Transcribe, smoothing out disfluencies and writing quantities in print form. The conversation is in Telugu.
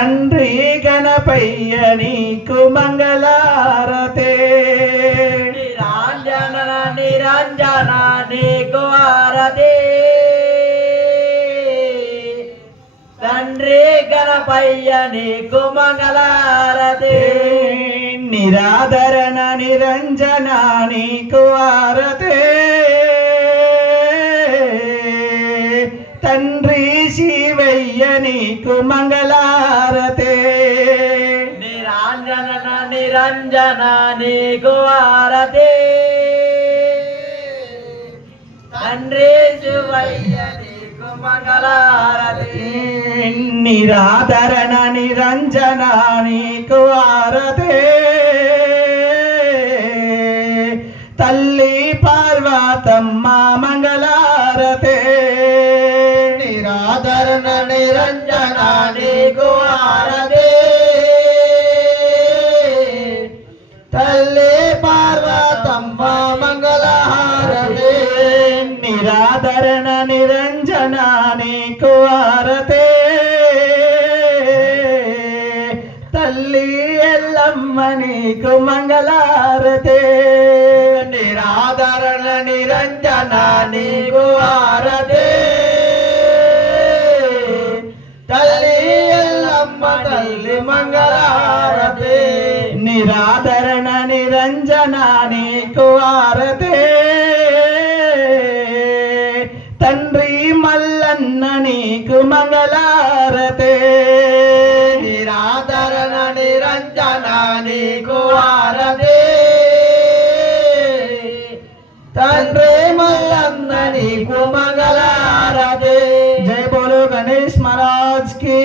తండ్రి గణపయ్య నీకు మంగళారతే నిరంజన నిరంజన నీకు ఆరతి తండ్రి గణపయ్య నీకు మంగళారతి నిరాదరణ నిరంజన నీకు ఆరతే తండ్రి శివయ్య నీకు మంగళారతే నిరంజన నిరంజన నీకు ఆరతి తండ్రి శివయ్య నీకు మంగళారతి నిరాదరణ నిరంజన నీకు ఆరతే తల్లి పార్వతమ్మ మంగళారతే నిరాదరణ నిరంజన నీకు ఆరతి తల్లి పార్వతమ్మ మంగళహారతి నిరాదరణ నిరంజన నీకు ఆరతే తల్లి ఎల్లమ్మ నీకు మంగళారతే నిరాదరణ నిరంజన నీకు ఆరతి తల్లి ఎల్లమ్మ తల్లి మంగళహారతి నిరాదరణ నిరంజన నీకు ఆరతే తండ్రి మల్లన్న నీకు మంగళారతే నిరాదరణ నిరంజన నీకు ఆరతి తండ్రి మల్లన్న నీకు మంగళారతి జై బోలో గణేష్ महाराज की